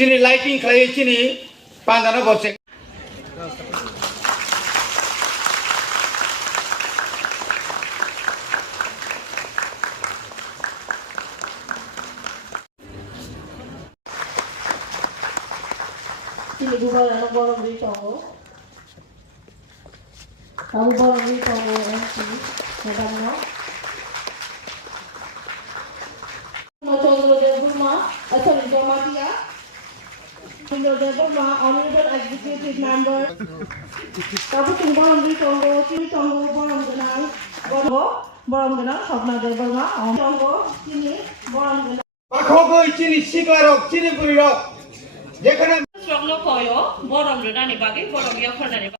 Sini lighting kali sini pandana bosek. Sini gubal anak borong di tongo. Kamu borong di tongo MC. Madam no. Honorable Executive Member, Khutung borong di tongo, sini tongo borong genang, borong genang, Sokphaikha Bubagra, tongo sini borong genang. Pakhogo sini siklarok sini burirok. Jekhane Strong no koyo, borong genang ni bagi borong ya khorna ni.